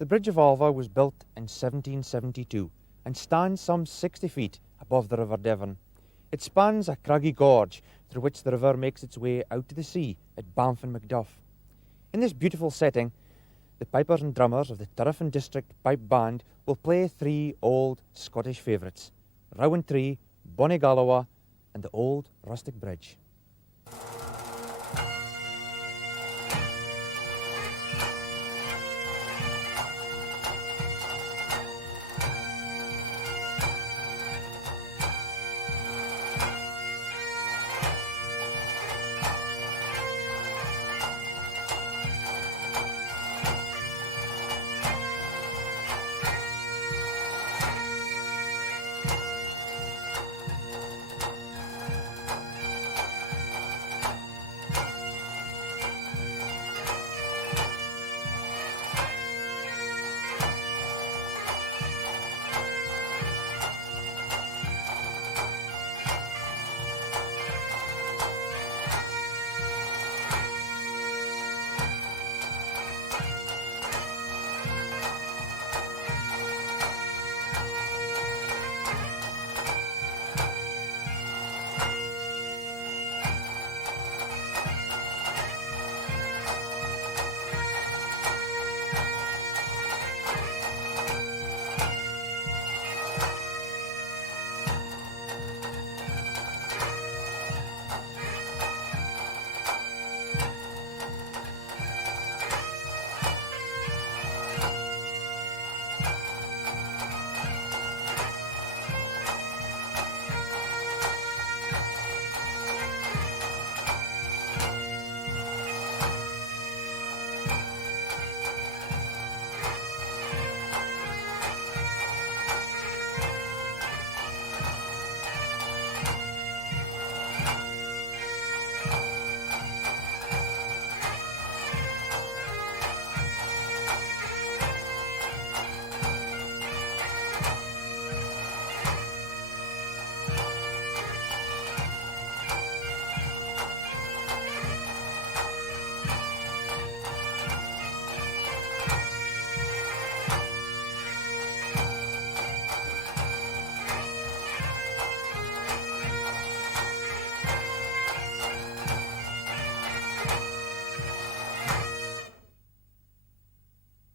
The Bridge of Alvah was built in 1772 and stands some 60 feet above the River Devon. It spans a craggy gorge through which the river makes its way out to the sea at Banff and Macduff. In this beautiful setting, the pipers and drummers of the Turriff and District Pipe Band will play three old Scottish favourites, Rowan Tree, Bonnie Galloway and the Old Rustic Bridge.